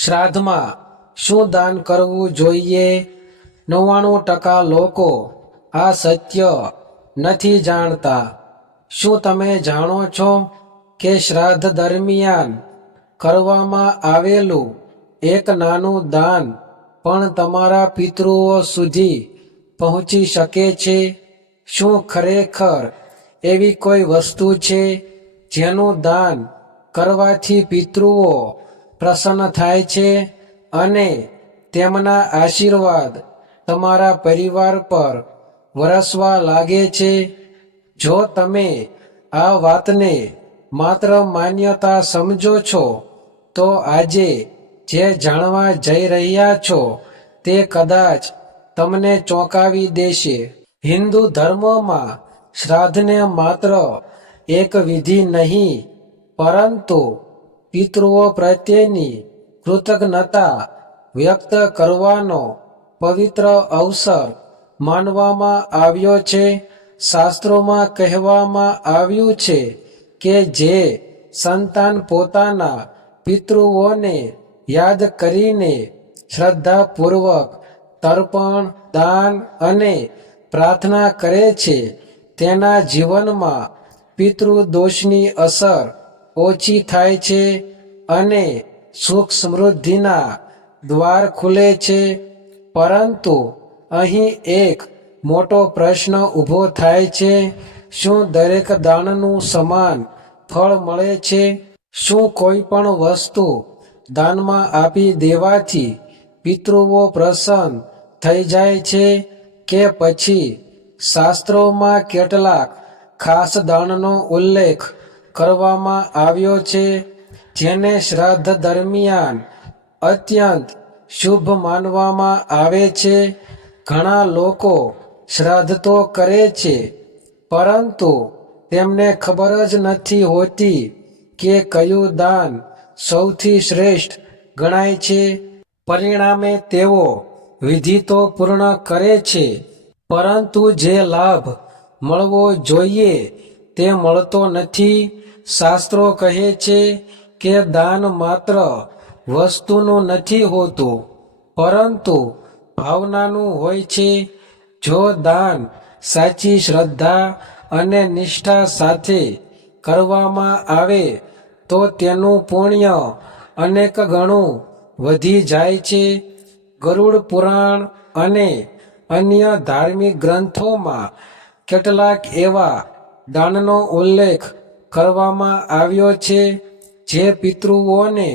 શ્રાદ્ધમાં શું દાન કરવું જોઈએ? 99% લોકો આ સત્ય નથી જાણતા. શું તમે જાણો છો કે શ્રાદ્ધ દરમિયાન કરવામાં આવેલું એક નાનું દાન પણ તમારા પિતૃઓ સુધી પહોંચી શકે છે? શું ખરેખર એવી કોઈ વસ્તુ છે જેનું દાન કરવાથી પિતૃઓ પ્રસન્ન થાય છે અને તેમના આશીર્વાદ તમારા પરિવાર પર વરસવા લાગે છે? જો તમે આ વાતને માત્ર માન્યતા સમજો છો તો આજે જે જાણવા જઈ રહ્યા છો તે કદાચ તમને ચોંકાવી દેશે. હિન્દુ ધર્મમાં શ્રાદ્ધને માત્ર એક વિધિ નહીં પરંતુ પિતૃઓ પ્રત્યેની કૃતજ્ઞતા વ્યક્ત કરવાનો પવિત્ર અવસર માનવામાં આવ્યો છે. શાસ્ત્રોમાં કહેવામાં આવ્યું છે કે જે સંતાન પોતાના પિતૃઓને યાદ કરીને શ્રદ્ધાપૂર્વક તર્પણ, દાન અને પ્રાર્થના કરે છે તેના જીવનમાં પિતૃદોષની અસર ઓછી થાય છે અને સુખ સમૃદ્ધિના દ્વાર ખુલે છે. પરંતુ અહીં એક મોટો પ્રશ્ન ઊભો થાય છે: શું દરેક દાનનું સમાન ફળ મળે છે? શું કોઈ પણ વસ્તુ દાનમાં આપી દેવાથી પિતૃઓ પ્રસન્ન થઈ જાય છે કે પછી શાસ્ત્રોમાં કેટલાક ખાસ દાનનો ઉલ્લેખ કરવામાં આવ્યો છે જેને શ્રાદ્ધ દરમિયાન અત્યંત શુભ માનવામાં આવે છે? ઘણા લોકો શ્રાદ્ધ તો કરે છે પરંતુ તેમને ખબર જ નથી હોતી કે કયું દાન સૌથી શ્રેષ્ઠ ગણાય છે. પરિણામે તેઓ વિધિ તો પૂર્ણ કરે છે પરંતુ જે લાભ મળવો જોઈએ તે મળતો નથી. શાસ્ત્રો કહે છે કે દાન માત્ર વસ્તુનું નથી હોતું પરંતુ ભાવનાનું હોય છે. જો દાન સાચી શ્રદ્ધા અને નિષ્ઠા સાથે કરવામાં આવે તો તેનું પુણ્ય અનેક ગણું વધી જાય છે. ગરુડ પુરાણ અને અન્ય ધાર્મિક ગ્રંથોમાં કેટલાક એવા દાનનો ઉલ્લેખ કરવામાં આવ્યો છે જે પિતૃઓને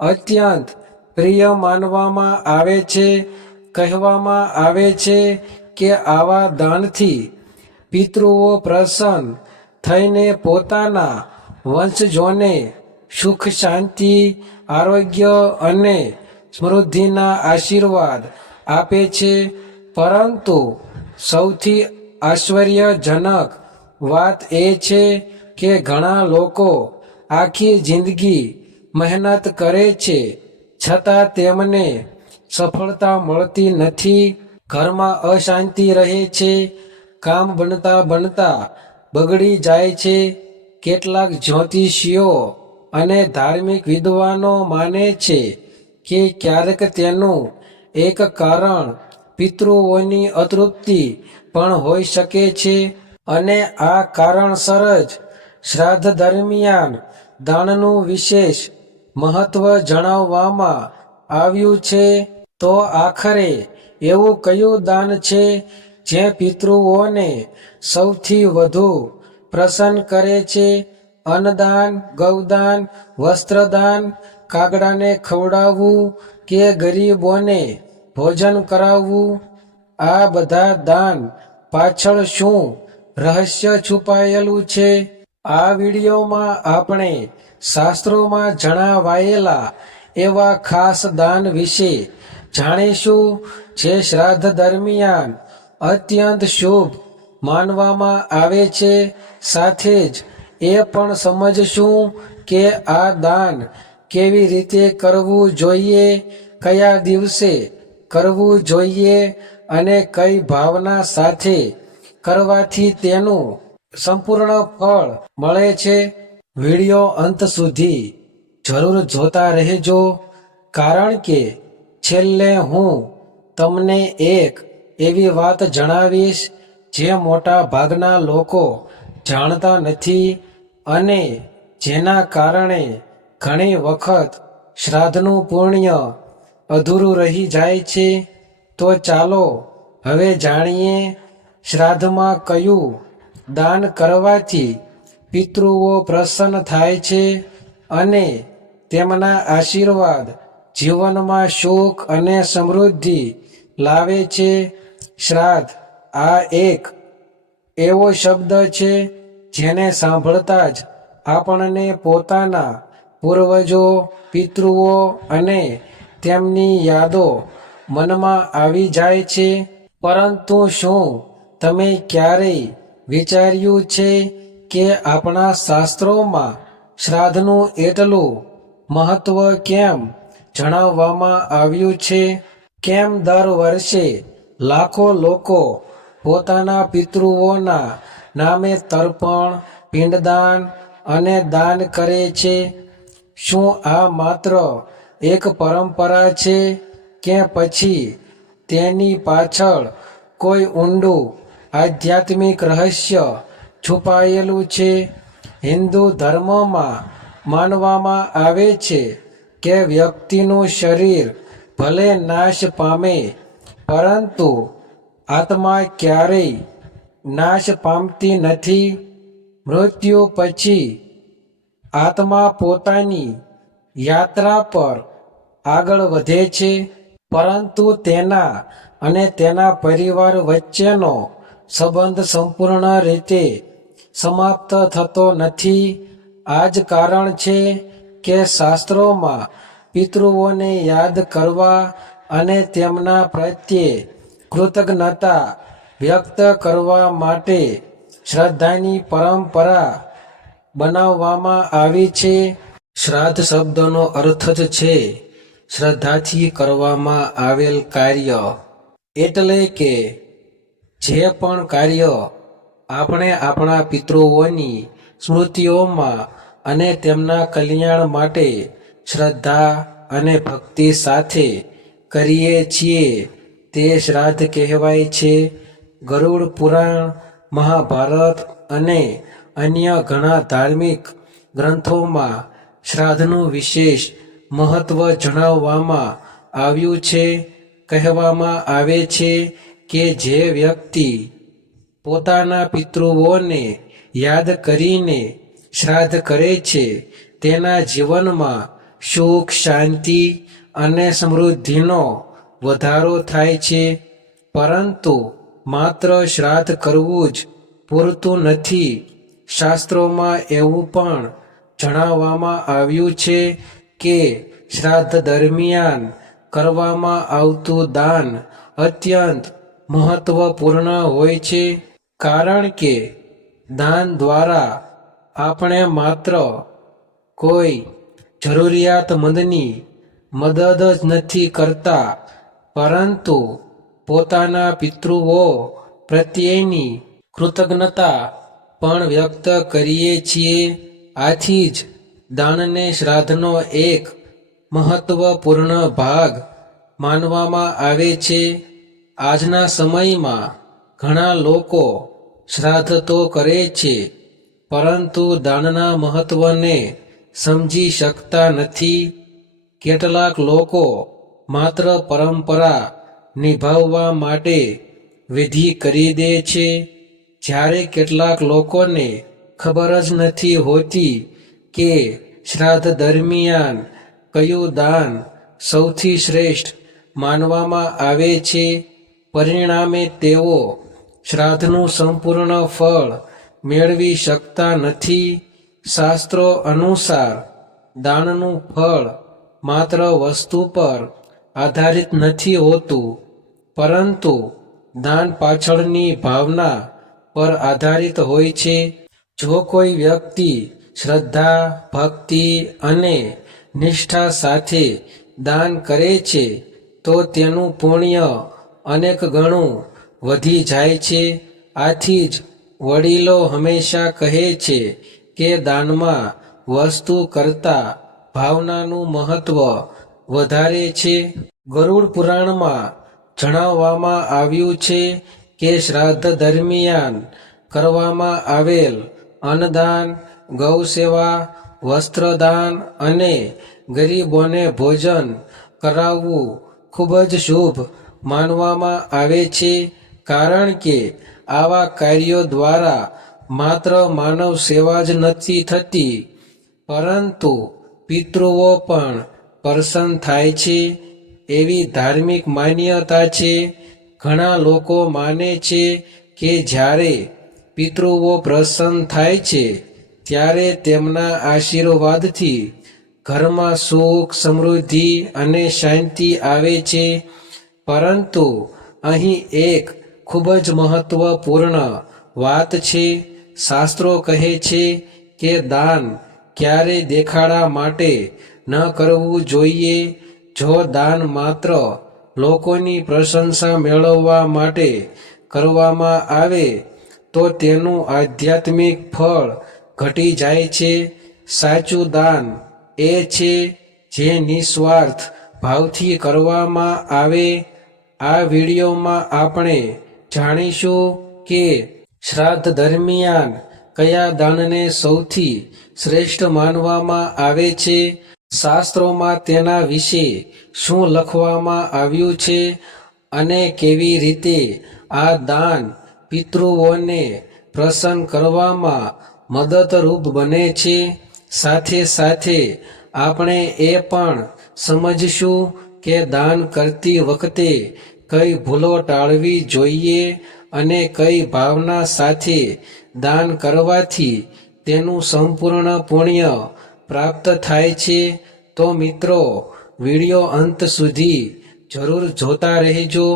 અત્યંત પ્રિય માનવામાં આવે છે. કહેવામાં આવે છે કે આવા દાનથી પિતૃઓ પ્રસન્ન થઈને પોતાના વંશજોને સુખ, શાંતિ, આરોગ્ય અને સમૃદ્ધિના આશીર્વાદ આપે છે. પરંતુ સૌથી આશ્ચર્યજનક વાત એ છે કે ઘણા લોકો આખી જિંદગી મહેનત કરે છે છતાં તેમને સફળતા મળતી નથી. ઘરમાં અશાંતિ રહે છે, કામ બનતા બનતા બગડી જાય છે. કેટલાક જ્યોતિષીઓ અને ધાર્મિક વિદ્વાનો માને છે કે ક્યારેક તેનું એક કારણ પિતૃઓની અતૃપ્તિ પણ હોઈ શકે છે અને આ કારણસર જ શ્રાદ્ધ દરમિયાન દાનનું વિશેષ મહત્વ જણાવવામાં આવ્યું છે. તો આખરે એવું કયું દાન છે જે પિતૃઓને સૌથી વધુ પ્રસન્ન કરે છે? અન્નદાન, ગૌદાન, વસ્ત્રદાન, કાગડાને ખવડાવવું કે ગરીબોને ભોજન કરાવવું? આ બધા દાન પાછળ શું રહસ્ય છુપાયેલું છે? આ વિડીયોમાં આપણે શાસ્ત્રોમાં જણાવાયેલા એવા ખાસ દાન વિશે જાણીશું જે શ્રાદ્ધ દરમિયાન અત્યંત શુભ માનવામાં આવે છે. સાથે જ એ પણ સમજશું કે આ દાન કેવી રીતે કરવું જોઈએ, કયા દિવસે કરવું જોઈએ અને કઈ ભાવના સાથે કરવાથી તેનું સંપૂર્ણ ફળ મળે છે. વિડીયો અંત સુધી જરૂર જોતા રહેજો. કારણ કે છેલ્લે હું તમને એક એવી વાત જણાવીશ જે મોટા ભાગના લોકો જાણતા નથી અને જેના કારણે ઘણી વખત શ્રાદ્ધનું પુણ્ય અધૂરું રહી જાય છે. તો ચાલો હવે જાણીએ શ્રાદ્ધમાં કયું દાન કરવાથી પિતૃઓ પ્રસન્ન થાય છે અને તેમના આશીર્વાદ જીવનમાં સુખ અને સમૃદ્ધિ લાવે છે. શ્રાદ્ધ આ એક એવો શબ્દ છે જેને સાંભળતા જ આપણને પોતાના પૂર્વજો, પિતૃઓ અને તેમની યાદો મનમાં આવી જાય છે. પરંતુ શું તમે ક્યારેય વિચાર્યું છે કે આપણા શાસ્ત્રોમાં શ્રાદ્ધનું એટલું મહત્વ કેમ જણાવવામાં આવ્યું છે? કેમ દર વર્ષે લાખો લોકો પોતાના પિતૃઓના નામે તર્પણ, પિંડદાન અને દાન કરે છે? શું આ માત્ર એક પરંપરા છે કે પછી તેની પાછળ કોઈ ઊંડું આધ્યાત્મિક રહસ્ય છુપાયેલું છે? હિન્દુ ધર્મમાં માનવામાં આવે છે કે વ્યક્તિનું શરીર ભલે નાશ પામે, પરંતુ આત્મા ક્યારેય નાશ પામતી નથી. મૃત્યુ પછી આત્મા પોતાની યાત્રા પર આગળ વધે છે, પરંતુ તેના અને તેના પરિવાર વચ્ચેનો સંબંધ સંપૂર્ણ રીતે સમાપ્ત થતો નથી. આ જ કારણ છે કે શાસ્ત્રોમાં પિતૃઓને યાદ કરવા અને તેમના પ્રત્યે કૃતજ્ઞતા વ્યક્ત કરવા માટે શ્રદ્ધાની પરંપરા બનાવવામાં આવી છે. શ્રાદ્ધ શબ્દનો અર્થ જ છે શ્રદ્ધાથી કરવામાં આવેલ કાર્ય. એટલે કે જે પણ કાર્ય આપણે આપણા પિતૃઓની સ્મૃતિઓમાં અને તેમના કલ્યાણ માટે શ્રદ્ધા અને ભક્તિ સાથે કરીએ છીએ તે શ્રાદ્ધ કહેવાય છે. ગરુડ પુરાણ, મહાભારત અને અન્ય ઘણા ધાર્મિક ગ્રંથોમાં શ્રાદ્ધનું વિશેષ મહત્વ જણાવવામાં આવ્યું છે. કહેવામાં આવે છે કે જે વ્યક્તિ પોતાના પિતૃઓને યાદ કરીને શ્રાદ્ધ કરે છે તેના જીવનમાં સુખ, શાંતિ અને સમૃદ્ધિનો વધારો થાય છે. પરંતુ માત્ર શ્રાદ્ધ કરવું જ પૂરતું નથી. શાસ્ત્રોમાં એવું પણ જણાવવામાં આવ્યું છે કે શ્રાદ્ધ દરમિયાન કરવામાં આવતું દાન અત્યંત મહત્વપૂર્ણ હોય છે, કારણ કે દાન દ્વારા આપણે માત્ર કોઈ જરૂરિયાતમંદની મદદ જ નથી કરતા, પરંતુ પોતાના પિતૃઓ પ્રત્યેની કૃતજ્ઞતા પણ વ્યક્ત કરીએ છીએ. આથી જ દાનને શ્રાદ્ધનો એક મહત્વપૂર્ણ ભાગ માનવામાં આવે છે. આજના સમયમાં ઘણા લોકો શ્રાદ્ધ તો કરે છે, પરંતુ દાનના મહત્વને સમજી શકતા નથી. કેટલાક લોકો માત્ર પરંપરા નિભાવવા માટે વિધિ કરી દે છે, જ્યારે કેટલાક લોકોને ખબર જ નથી હોતી કે શ્રાદ્ધ દરમિયાન કયું દાન સૌથી શ્રેષ્ઠ માનવામાં આવે છે. પરિણામે તેઓ શ્રાદ્ધનું સંપૂર્ણ ફળ મેળવી શકતા નથી. શાસ્ત્રો અનુસાર દાનનું ફળ માત્ર વસ્તુ પર આધારિત નથી હોતું, પરંતુ દાન પાછળની ભાવના પર આધારિત હોય છે. જો કોઈ વ્યક્તિ શ્રદ્ધા, ભક્તિ અને નિષ્ઠા સાથે દાન કરે છે તો તેનું પુણ્ય અનેક ગણું વધી જાય છે. આથી જ વડીલો હંમેશા કહે છે કે દાનમાં વસ્તુ કરતાં ભાવનાનું મહત્વ વધારે છે. ગરુડ પુરાણમાં જણાવવામાં આવ્યું છે કે શ્રાદ્ધ દરમિયાન કરવામાં આવેલ અન્નદાન, ગૌસેવા, વસ્ત્રદાન અને ગરીબોને ભોજન કરાવવું ખૂબ જ શુભ માનવામાં આવે છે, કારણ કે આવા કાર્યો દ્વારા માત્ર માનવ સેવા જ નથી થતી, પરંતુ પિતૃઓ પણ પ્રસન્ન થાય છે. એવી ધાર્મિક માન્યતા છે. ઘણા લોકો માને છે કે જ્યારે પિતૃઓ પ્રસન્ન થાય છે ત્યારે તેમના આશીર્વાદથી ઘરમાં સુખ, સમૃદ્ધિ અને શાંતિ આવે છે. પરંતુ અહીં એક ખૂબ જ મહત્વપૂર્ણ વાત છે. શાસ્ત્રો કહે છે કે દાન ક્યારેય દેખાડા માટે ન કરવું જોઈએ. જો દાન માત્ર લોકોની પ્રશંસા મેળવવા માટે કરવામાં આવે તો તેનું આધ્યાત્મિક ફળ ઘટી જાય છે. સાચું દાન એ છે જે નિસ્વાર્થ ભાવથી કરવામાં આવે. આ વિડીયોમાં આપણે જાણીશું કે શ્રાદ્ધ દરમિયાન કયા દાનને સૌથી શ્રેષ્ઠ માનવામાં આવે છે, શાસ્ત્રોમાં તેના વિશે શું લખવામાં આવ્યું છે અને કેવી રીતે આ દાન પિતૃઓને પ્રસન્ન કરવામાં મદદરૂપ બને છે. સાથે સાથે આપણે એ પણ સમજશું કે દાન કરતી વખતે કઈ ભૂલો ટાળવી જોઈએ અને કઈ ભાવના સાથે દાન કરવાથી તેનું સંપૂર્ણ પુણ્ય પ્રાપ્ત થાય છે. તો મિત્રો, વિડીયો અંત સુધી જરૂર જોતા રહેજો,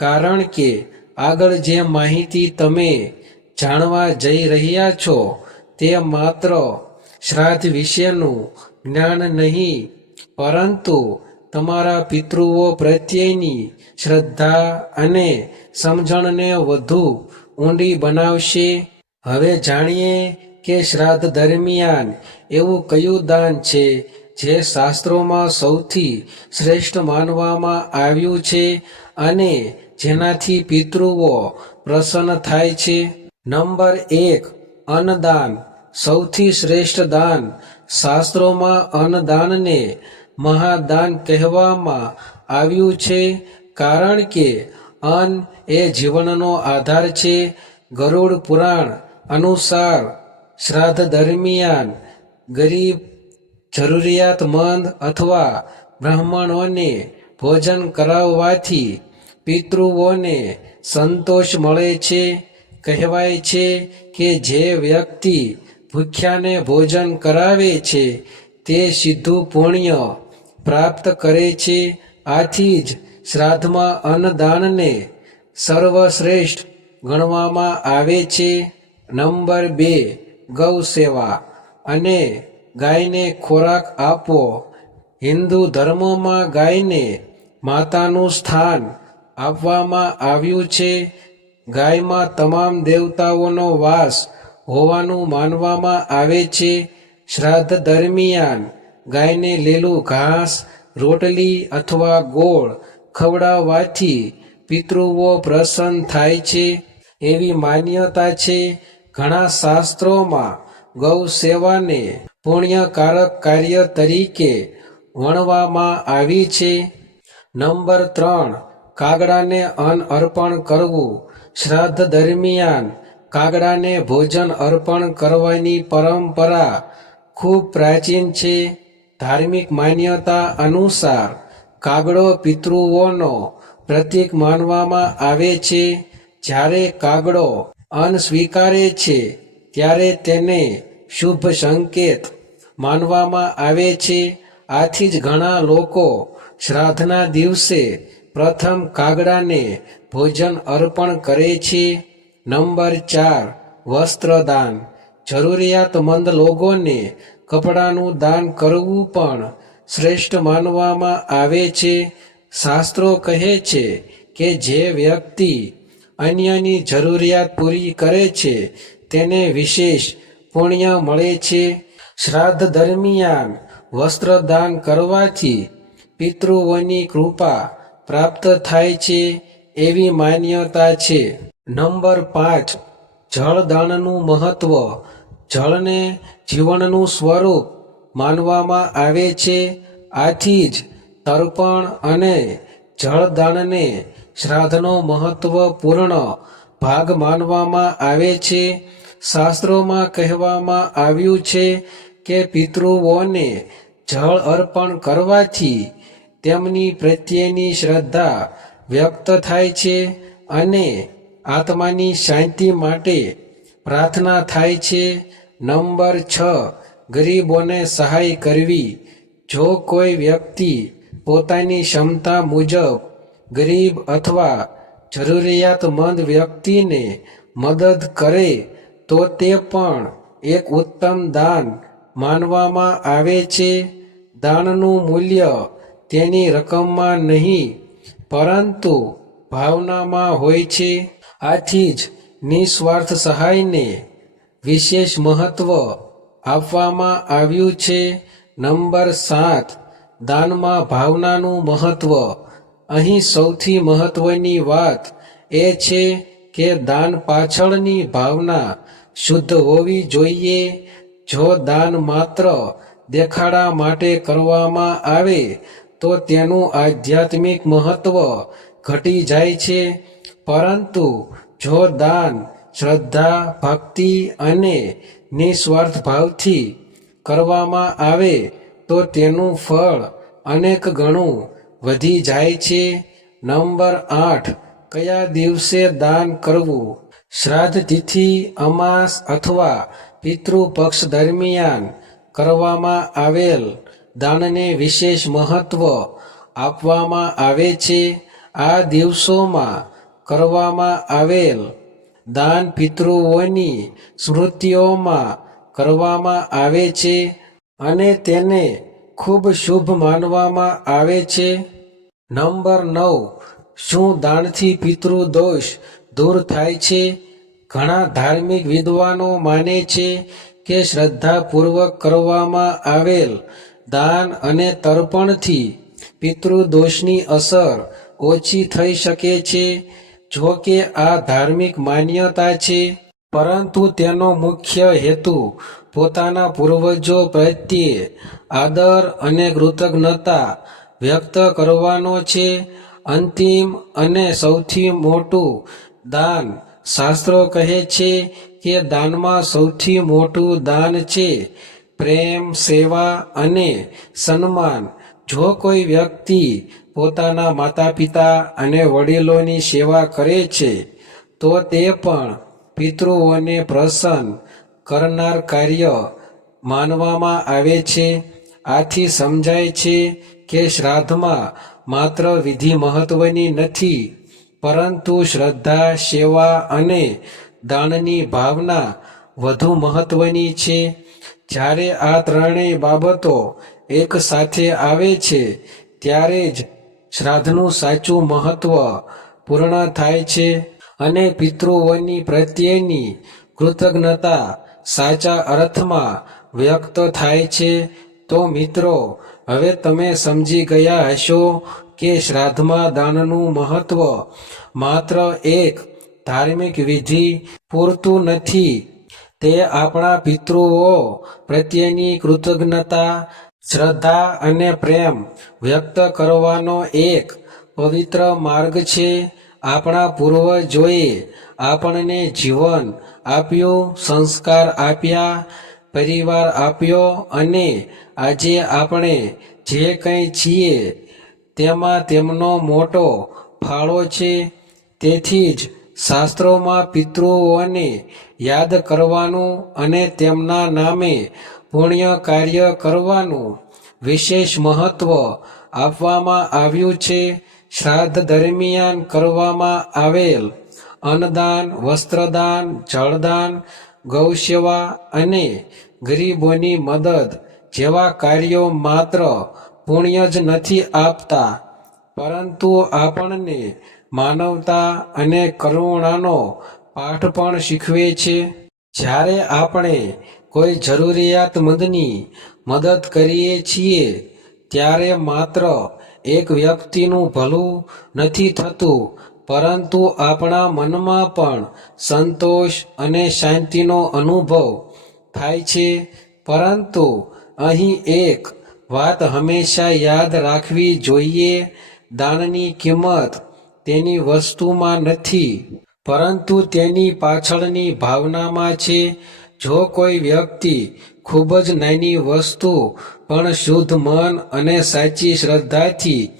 કારણ કે આગળ જે માહિતી તમે જાણવા જઈ રહ્યા છો તે માત્ર શ્રાદ્ધ વિશેનું જ્ઞાન નહીં, પરંતુ તમારા પિતૃઓ પ્રત્યેની શ્રદ્ધા અને સમજણને વધુ ઊંડી બનાવશે. હવે જાણીએ કે શ્રાદ્ધ દરમિયાન એવું કયું દાન છે જે શાસ્ત્રોમાં સૌથી શ્રેષ્ઠ માનવામાં આવ્યું છે અને જેનાથી પિતૃઓ પ્રસન્ન થાય છે. નંબર 1, અન્નદાન. સૌથી શ્રેષ્ઠ દાન. શાસ્ત્રોમાં અન્નદાનને મહાદાન કહેવામાં આવ્યું છે, કારણ કે અન્ન એ જીવનનો આધાર છે. ગરુડ પુરાણ અનુસાર શ્રાદ્ધ દરમિયાન ગરીબ, જરૂરિયાતમંદ અથવા બ્રાહ્મણોને ભોજન કરાવવાથી પિતૃઓને સંતોષ મળે છે. કહેવાય છે કે જે વ્યક્તિ ભૂખ્યાને ભોજન કરાવે છે તે સીધું પુણ્ય પ્રાપ્ત કરે છે. આથી જ શ્રાદ્ધમાં અન્નદાનને સર્વશ્રેષ્ઠ ગણવામાં આવે છે. નંબર 2, ગૌ સેવા અને ગાયને ખોરાક આપવો. હિન્દુ ધર્મમાં ગાયને માતાનું સ્થાન આપવામાં આવ્યું છે. ગાયમાં તમામ દેવતાઓનો વાસ હોવાનું માનવામાં આવે છે. શ્રાદ્ધ દરમિયાન ગાયને લીલું ઘાસ, રોટલી અથવા ગોળ ખવડાવવાથી પિતૃઓ પ્રસન્ન થાય છે. એવી માન્યતા છે. ઘણા શાસ્ત્રોમાં ગૌ સેવાને પુણ્યકારક કાર્ય તરીકે વણવામાં આવી છે. નંબર 3, કાગડાને અન્ન અર્પણ કરવું. શ્રાદ્ધ દરમિયાન કાગડાને ભોજન અર્પણ કરવાની પરંપરા ખૂબ પ્રાચીન છે. ધાર્મિક માન્યતા અનુસાર કાગડો પિતૃઓનો પ્રતીક માનવામાં આવે છે. જ્યારે કાગડો અન્ન સ્વીકારે છે ત્યારે તેને શુભ સંકેત માનવામાં આવે છે. આથી જ ઘણા લોકો શ્રાદ્ધના દિવસે પ્રથમ કાગડાને ભોજન અર્પણ કરે છે. નંબર 4, વસ્ત્રદાન. જરૂરિયાતમંદ લોકોને કપડાનું દાન કરવું પણ શ્રેષ્ઠ માનવામાં આવે છે. શાસ્ત્રો કહે છે કે જે વ્યક્તિ અન્યની જરૂરિયાત પૂરી કરે છે તેને વિશેષ પુણ્ય મળે છે. શ્રાદ્ધ દરમિયાન વસ્ત્રદાન કરવાથી પિતૃઓની કૃપા પ્રાપ્ત થાય છે એવી માન્યતા છે. નંબર 5, જળદાનનું મહત્વ. જળને જીવનનું સ્વરૂપ માનવામાં આવે છે. આથી જ તર્પણ અને જળદાનને શ્રાદ્ધનો મહત્વપૂર્ણ ભાગ માનવામાં આવે છે. શાસ્ત્રોમાં કહેવામાં આવ્યું છે કે પિતૃઓને જળ અર્પણ કરવાથી તેમની પ્રત્યેની શ્રદ્ધા વ્યક્ત થાય છે અને આત્માની શાંતિ માટે પ્રાર્થના થાય છે. નંબર 6, ગરીબોને સહાય કરવી. જો કોઈ વ્યક્તિ પોતાની ક્ષમતા મુજબ ગરીબ અથવા જરૂરિયાતમંદ વ્યક્તિને મદદ કરે તો તે પણ એક ઉત્તમ દાન માનવામાં આવે છે. દાનનું મૂલ્ય તેની રકમમાં નહીં પરંતુ ભાવનામાં હોય છે. આથી જ નિસ્વાર્થ સહાયને વિશેષ મહત્વ આપવામાં આવ્યું છે. નંબર 7, દાનમાં ભાવનાનું મહત્વ. અહીં સૌથી મહત્વની વાત એ છે કે દાન પાછળની ભાવના શુદ્ધ હોવી જોઈએ. જો દાન માત્ર દેખાડા માટે કરવામાં આવે તો તેનું આધ્યાત્મિક મહત્વ ઘટી જાય છે. પરંતુ જો દાન શ્રદ્ધા, ભક્તિ અને નિસ્વાર્થ ભાવથી કરવામાં આવે તો તેનું ફળ અનેક ગણું વધી જાય છે. નંબર 8, કયા દિવસે દાન કરવું. શ્રાદ્ધ તિથિ, અમાસ અથવા પિતૃપક્ષ દરમિયાન કરવામાં આવેલ દાનને વિશેષ મહત્વ આપવામાં આવે છે. આ દિવસોમાં કરવામાં આવેલ દાન પિતૃઓની સ્મૃતિઓમાં કરવામાં આવે છે અને તેને ખૂબ શુભ માનવામાં આવે છે. નંબર 9, શું દાનથી પિતૃદોષ દૂર થાય છે. ઘણા ધાર્મિક વિદ્વાનો માને છે કે શ્રદ્ધાપૂર્વક કરવામાં આવેલ દાન અને તર્પણથી પિતૃદોષની અસર ઓછી થઈ શકે છે. જો કે આ ધાર્મિક માન્યતા છે, પરંતુ તેનો મુખ્ય હેતુ પોતાના પૂર્વજો પ્રત્યે આદર અને કૃતજ્ઞતા વ્યક્ત કરવાનો છે. અંતિમ અને સૌથી મોટું દાન. શાસ્ત્રો કહે છે કે દાનમાં સૌથી મોટું દાન છે પ્રેમ, સેવા અને સન્માન. જો કોઈ વ્યક્તિ પોતાના માતા-પિતા અને વડીલોની સેવા કરે છે તો તે પણ પિતૃઓને પ્રસન્ન કરનાર કાર્ય માનવામાં આવે છે. આથી સમજાય છે કે શ્રાદ્ધમાં માત્ર વિધિ મહત્વની નથી, પરંતુ શ્રદ્ધા, સેવા અને દાનની ભાવના વધુ મહત્વની છે. જ્યારે આ ત્રણેય બાબતો એક સાથે આવે છે ત્યારે જ શ્રાદ્ધનું સાચું મહત્વ પૂર્ણ થાય છે અને પિતૃઓની પ્રત્યેની કૃતજ્ઞતા સાચા અર્થમાં વ્યક્ત થાય છે. તો મિત્રો, હવે તમે સમજી ગયા હશો કે શ્રાદ્ધમાં દાનનું મહત્વ માત્ર એક ધાર્મિક વિધિ પૂરતું નથી. તે આપણા પિતૃઓ પ્રત્યેની કૃતજ્ઞતા, શ્રદ્ધા અને પ્રેમ વ્યક્ત કરવાનો એક પવિત્ર માર્ગ છે. આપણા પૂર્વજોએ આપણને જીવન આપ્યું, સંસ્કાર આપ્યા, પરિવાર આપ્યો અને આજે આપણે જે કંઈ છીએ તેમાં તેમનો મોટો ફાળો છે. તેથી જ શાસ્ત્રોમાં પિતૃઓને યાદ કરવાનું અને તેમના નામે પુણ્ય કાર્ય કરવાનું વિશેષ મહત્વ આપવામાં આવ્યું છે. શ્રાદ્ધ દરમિયાન કરવામાં આવેલ અન્નદાન, વસ્ત્રદાન, જળદાન, ગૌસેવા અને ગરીબોની મદદ જેવા કાર્યો માત્ર પુણ્ય જ નથી આપતા, પરંતુ આપણને માનવતા અને કરુણાનો પાઠ પણ શીખવે છે. જ્યારે આપણે કોઈ જરૂરિયાતમંદની મદદ કરીએ છીએ ત્યારે માત્ર એક વ્યક્તિનું ભલું નથી થતું, પરંતુ આપણા મનમાં પણ સંતોષ અને શાંતિનો અનુભવ થાય છે. પરંતુ અહીં એક વાત હંમેશા યાદ રાખવી જોઈએ: દાનની કિંમત તેની વસ્તુમાં નથી, પરંતુ તેની પાછળની ભાવનામાં છે. જો કોઈ વ્યક્તિ ખૂબ જ નાની વસ્તુ પણ શુદ્ધ મન અને સાચી શ્રદ્ધાથી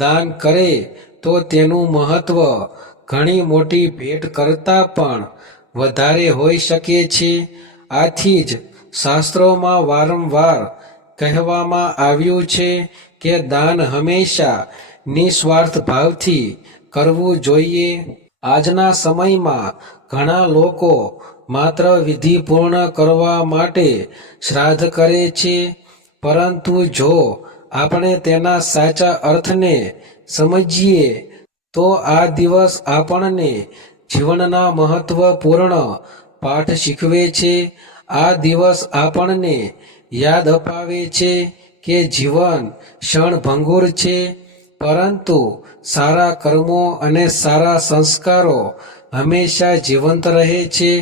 દાન કરે, તો તેનું મહત્વ ઘણી મોટી ભેટ કરતાં પણ વધારે હોઈ શકે છે. આથી જ શાસ્ત્રોમાં વારંવાર કહેવામાં આવ્યું છે કે દાન હંમેશા નિસ્વાર્થ ભાવથી કરવું જોઈએ. આજના સમયમાં ઘણા લોકો માત્ર વિધિ પૂર્ણ કરવા માટે શ્રાદ્ધ કરે છે, પરંતુ જો આપણે તેના સાચા અર્થને સમજીએ તો આ દિવસ આપણને જીવનના મહત્વપૂર્ણ પાઠ શીખવે છે. આ દિવસ આપણને યાદ અપાવે છે કે જીવન ક્ષણભંગુર છે, પરંતુ સારા કર્મો અને સારા સંસ્કારો હંમેશા જીવંત રહે છે.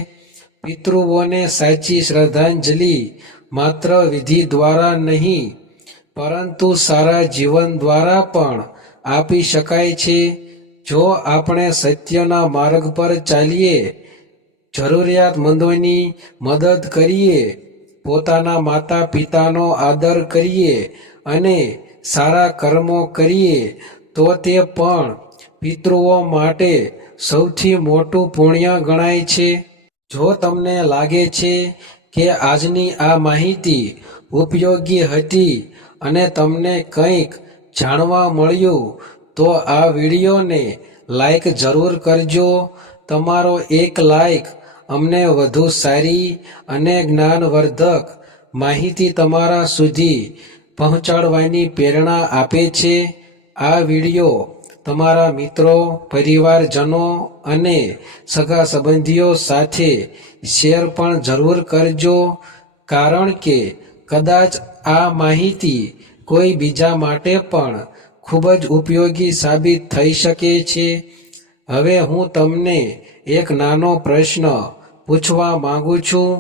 પિતૃઓને સાચી શ્રદ્ધાંજલિ માત્ર વિધિ દ્વારા નહીં, પરંતુ સારા જીવન દ્વારા પણ આપી શકાય છે. જો આપણે સત્યના માર્ગ પર ચાલીએ, જરૂરિયાતમંદોની મદદ કરીએ, પોતાના માતા પિતાનો આદર કરીએ અને સારા કર્મો કરીએ, તો તે પણ પિતૃઓ માટે સૌથી મોટું પુણ્ય ગણાય છે. જો તમને લાગે છે કે આજની આ માહિતી ઉપયોગી હતી અને તમને કંઈક જાણવા મળ્યું, તો આ વિડીયોને લાઈક જરૂર કરજો. તમારો એક લાઈક અમને વધુ સારી અને જ્ઞાનવર્ધક માહિતી તમારા સુધી પહોંચાડવાની પ્રેરણા આપે છે. આ વિડીયો તમારા મિત્રો, પરિવારજનો અને સગા સંબંધીઓ સાથે શેર પણ જરૂર કરજો, કારણ કે કદાચ આ માહિતી કોઈ બીજા માટે પણ ખૂબ જ ઉપયોગી સાબિત થઈ શકે છે. હવે હું તમને એક નાનો પ્રશ્ન પૂછવા માંગુ છું: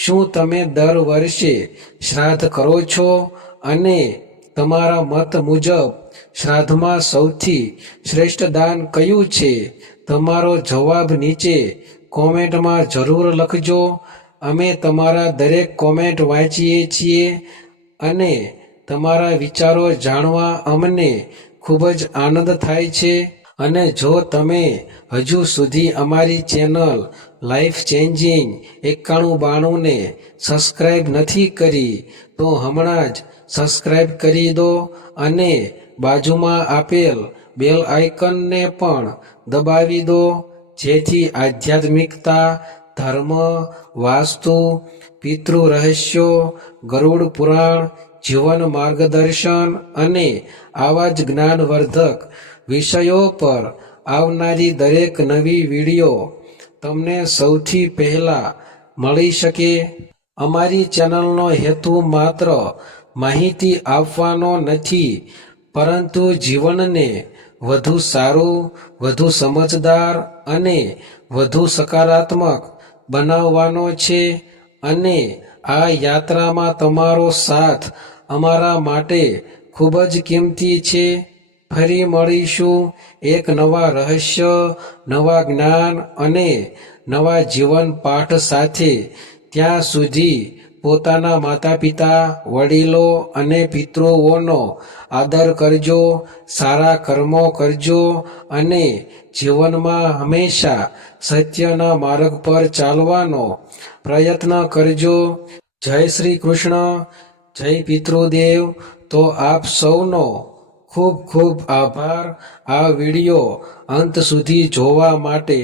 શું તમે દર વર્ષે શ્રાદ્ધ કરો છો? અને તમારા મત મુજબ શ્રાદ્ધમાં સૌથી શ્રેષ્ઠ દાન કયું છે? તમારો જવાબ નીચે કોમેન્ટમાં જરૂર લખજો. અમે તમારા દરેક કોમેન્ટ વાંચીએ છીએ અને તમારા વિચારો જાણવા અમને ખૂબ જ આનંદ થાય છે. અને જો તમે હજુ સુધી અમારી ચેનલ લાઈફ ચેન્જિંગ 9192 ને સબસ્ક્રાઈબ નથી કરી, તો હમણાં જ સબસ્ક્રાઈબ કરી દો અને બાજુમાં આપેલ બેલ આઇકનને પણ દબાવી દો, જેથી આધ્યાત્મિકતા, ધર્મ, વાસ્તુ, પિતૃ રહસ્યો, ગરુડ પુરાણ, જીવન માર્ગદર્શન અને આવા જ જ્ઞાનવર્ધક વિષયો પર આવનારી દરેક નવી વિડીયો તમને સૌથી પહેલા મળી શકે. અમારી ચેનલનો હેતુ માત્ર માહિતી આપવાનો નથી, પરંતુ જીવનને વધુ સારું, વધુ સમજદાર અને વધુ સકારાત્મક બનાવવાનો છે. અને આ યાત્રામાં તમારો સાથ અમારા માટે ખૂબ જ કિંમતી છે. ફરી મળીશું એક નવા રહસ્ય, નવા જ્ઞાન અને નવા જીવન પાઠ સાથે. ત્યાં સુધી પોતાના માતા પિતા, વડીલો અને પિતૃઓનો આદર કરજો, સારા કર્મો કરજો અને જીવનમાં હંમેશા સત્યના માર્ગ પર ચાલવાનો પ્રયત્ન કરજો. જય શ્રી કૃષ્ણ, જય પિતૃદેવ. તો આપ સૌનો ખૂબ ખૂબ આભાર આ વિડીયો અંત સુધી જોવા માટે.